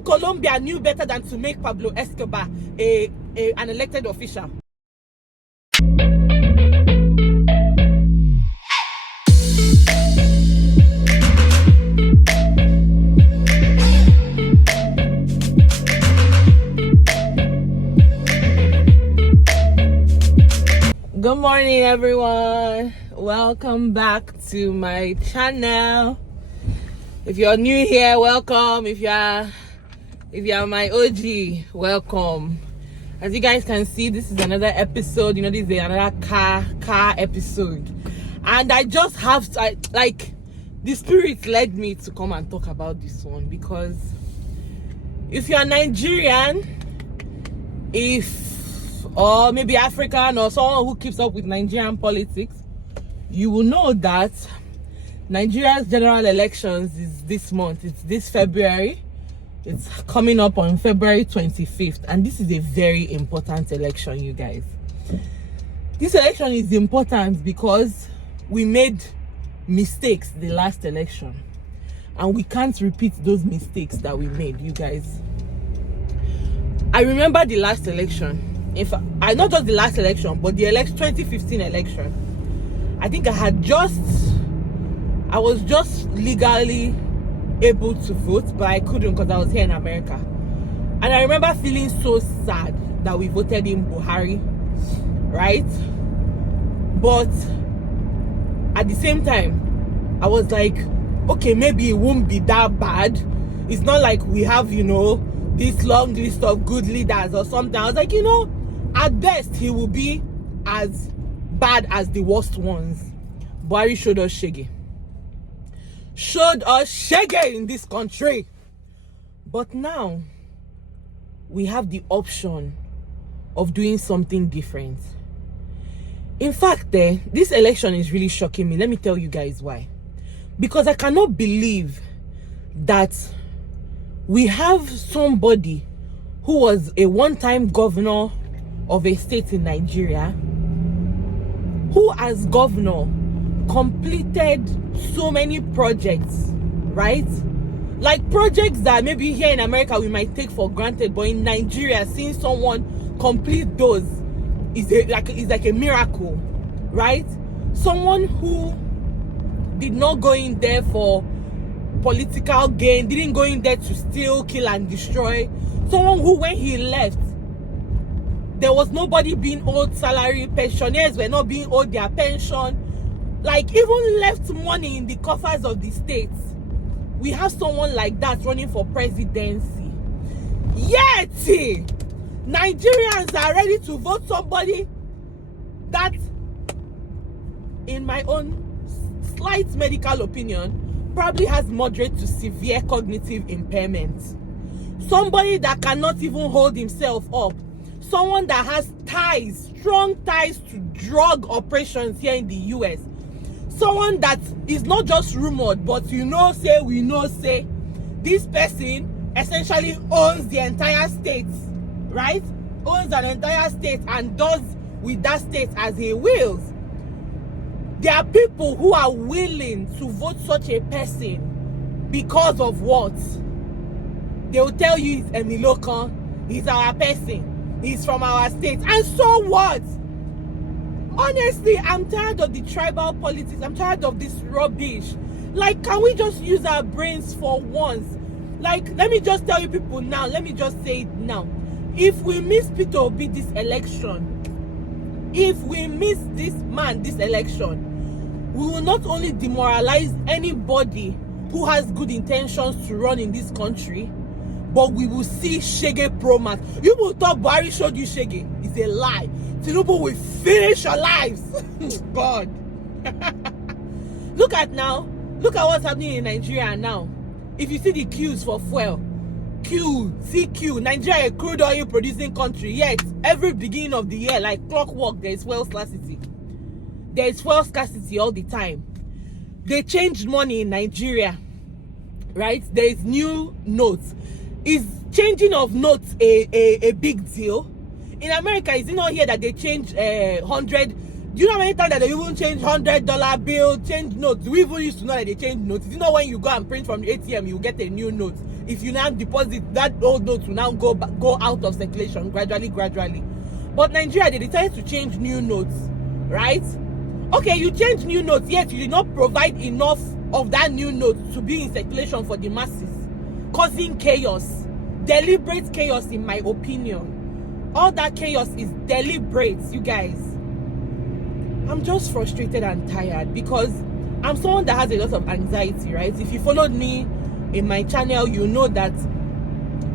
even Colombia knew better than to make Pablo Escobar an elected official. Good morning, everyone. Welcome back to my channel. If you're new here, welcome. If you're my OG, welcome. As you guys can see, this is another episode. You know, this is another car episode, and I just have to, the spirit led me to come and talk about this one, because if you're Nigerian, or maybe African, or someone who keeps up with Nigerian politics, you will know that Nigeria's general elections is this month. It's this February. It's coming up on February 25th, and this is a very important election, you guys. This election is important because we made mistakes the last election, and we can't repeat those mistakes that we made, you guys. I remember the last election. In fact, not just the last election, but the 2015 election. I think I was just legally able to vote, but I couldn't because I was here in America. And I remember feeling so sad that we voted in Buhari, right? But at the same time, I was like, okay, maybe it won't be that bad. It's not like we have, this long list of good leaders or something. I was like, at best, he will be as bad as the worst ones. Buhari showed us shege. Showed us shege in this country. But now, we have the option of doing something different. In fact, this election is really shocking me. Let me tell you guys why. Because I cannot believe that we have somebody who was a one-time governor of a state in Nigeria, who as governor completed so many projects, right? Like projects that maybe here in America we might take for granted, but in Nigeria, seeing someone complete those is like a miracle, right? Someone who did not go in there for political gain, didn't go in there to steal, kill, and destroy. Someone who, when he left, there was nobody being owed salary, pensioners were not being owed their pension, even left money in the coffers of the states. We have someone like that running for presidency. Yet, Nigerians are ready to vote somebody that, in my own slight medical opinion, probably has moderate to severe cognitive impairment. Somebody that cannot even hold himself up. Someone that has strong ties to drug operations here in the US. Someone that is not just rumored, but we know say this person essentially owns the entire state, right? Owns an entire state and does with that state as he wills. There are people who are willing to vote such a person because of what? They will tell you he's Emilokan, he's our person. He's from our state. And so what? Honestly, I'm tired of the tribal politics. I'm tired of this rubbish. Can we just use our brains for once? Let me just tell you people now. Let me just say it now. If we miss Peter Obi this election, if we miss this man this election, we will not only demoralize anybody who has good intentions to run in this country, but we will see shege promax. You will talk Buhari showed you shege. It's a lie. Tinubu will finish your lives. God. Look at what's happening in Nigeria now. If you see the queues for fuel, CQ, Nigeria a crude oil producing country, yet every beginning of the year, like clockwork, there is fuel scarcity. There is fuel scarcity all the time. They changed money in Nigeria, right? There is new notes. Is changing of notes a big deal? In America, is it not here that they change 100? Do you know how many times that they even change $100 bill, change notes? Do we even used to know that they change notes? Is it not when you go and print from the ATM, you get a new note? if you now deposit, that old note will now go out of circulation gradually. But Nigeria, they decided to change new notes, right? Okay, you change new notes, yet you did not provide enough of that new note to be in circulation for the masses, causing chaos, deliberate chaos, in my opinion. All that chaos is deliberate, you guys. I'm just frustrated and tired because I'm someone that has a lot of anxiety, right? If you followed me in my channel, you know that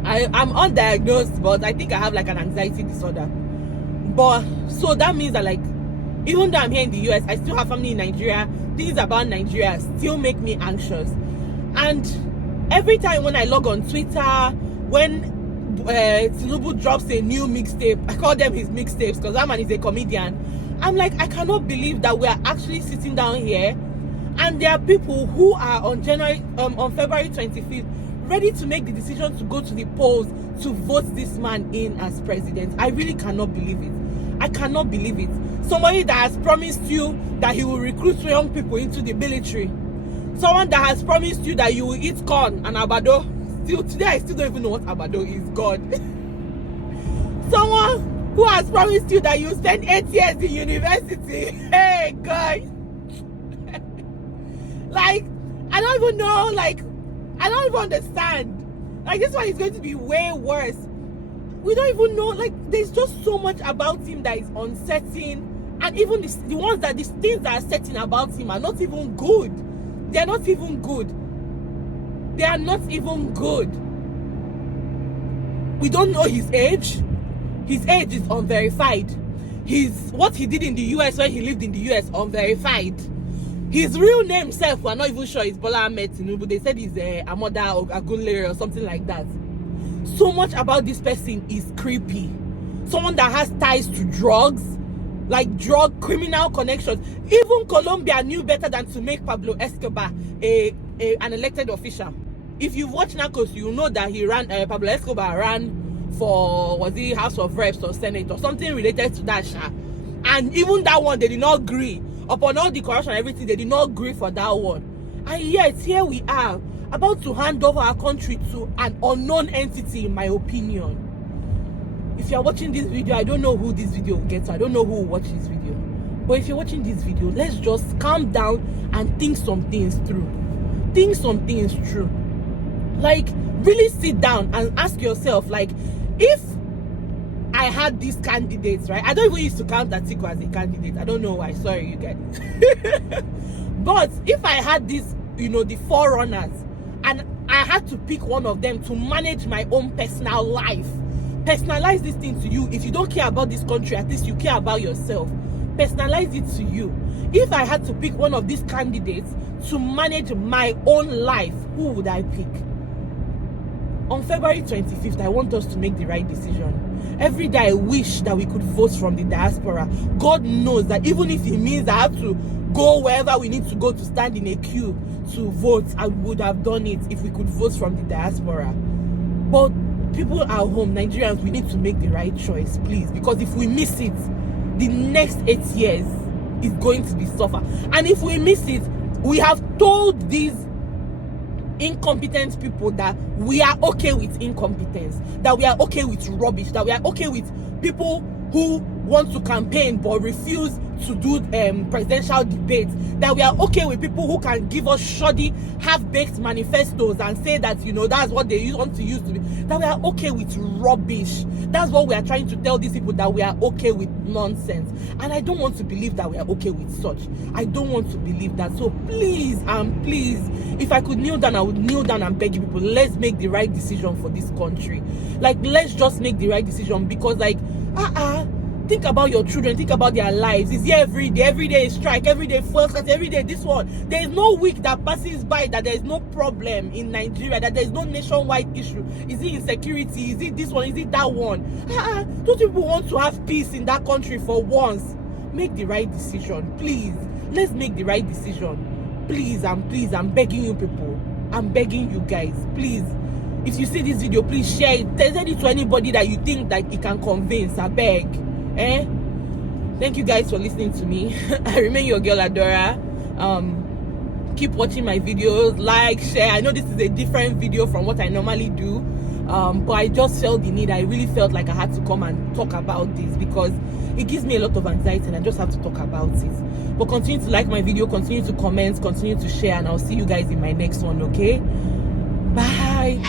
I'm undiagnosed, but I think I have like an anxiety disorder. But so that means that, like, even though I'm here in the US, I still have family in Nigeria. Things about Nigeria still make me anxious. And every time when I log on Twitter, when Tinubu drops a new mixtape, I call them his mixtapes because that man is a comedian. I'm like, I cannot believe that we are actually sitting down here and there are people who are on February 25th ready to make the decision to go to the polls to vote this man in as president. I really cannot believe it. I cannot believe it. Somebody that has promised you that he will recruit young people into the military. Someone that has promised you that you will eat corn and abado. Still today, I still don't even know what abado is. God. Someone who has promised you that you will spend 8 years in university. Hey, God. Like, I don't even know. Like, I don't even understand. Like, this one is going to be way worse. We don't even know. Like, there's just so much about him that is uncertain. And even the things that are certain about him are not even good. They're not even good. They are not even good. We don't know his age. His age is unverified. What he did in the US when he lived in the US, unverified. His real name self, we're not even sure, is Bola Ahmed Tinubu. They said he's Amoda or Agunlere or something like that. So much about this person is creepy. Someone that has ties to drugs, like drug criminal connections. Even Colombia knew better than to make Pablo Escobar an elected official. If you've watched Narcos, you know that Pablo Escobar ran for, was he House of Reps or Senate or something related to that, and even that one they did not agree. Upon all the corruption and everything, they did not agree for that one. And yet here we are, about to hand over our country to an unknown entity, in my opinion. If you're watching this video, I don't know who this video will get to. I don't know who will watch this video. But if you're watching this video, let's just calm down and think some things through. Think some things through. Like, really sit down and ask yourself, like, if I had these candidates, right? I don't even used to count Atiku as a candidate. I don't know why. Sorry, you guys. But if I had these, the forerunners, and I had to pick one of them to manage my own personal life, personalize this thing to you. If you don't care about this country, at least you care about yourself. Personalize it to you. If I had to pick one of these candidates to manage my own life, who would I pick? On February 25th, I want us to make the right decision. Every day I wish that we could vote from the diaspora. God knows that even if it means I have to go wherever we need to go to stand in a queue to vote, I would have done it if we could vote from the diaspora. But people at home, Nigerians, we need to make the right choice, please. Because if we miss it, the next 8 years is going to be suffer. And if we miss it, we have told these incompetent people that we are okay with incompetence, that we are okay with rubbish, that we are okay with people who want to campaign but refuse to do presidential debates, that we are okay with people who can give us shoddy, half-baked manifestos and say that, that's what they want to use to be, that we are okay with rubbish. That's what we are trying to tell these people, that we are okay with nonsense. And I don't want to believe that we are okay with such. I don't want to believe that. So please, please, if I could kneel down, I would kneel down and beg you people, let's make the right decision for this country. Like, let's just make the right decision, because like, think about your children, think about their lives. It's here every day strike, every day fuel cut, every day this one. There is no week that passes by that there is no problem in Nigeria, that there is no nationwide issue. Is it insecurity? Is it this one? Is it that one? Those people want to have peace in that country for once. Make the right decision, please. Let's make the right decision. Please, I'm begging you people. I'm begging you guys, please. If you see this video, please share it. Send it to anybody that you think that it can convince. I beg. Thank you guys for listening to me. I remain your girl Adora. keep watching my videos, like, share. I know this is a different video from what I normally do, but I just felt the need. I really felt like I had to come and talk about this because it gives me a lot of anxiety and I just have to talk about it. But continue to like my video, continue to comment, continue to share, and I'll see you guys in my next one. Okay, bye.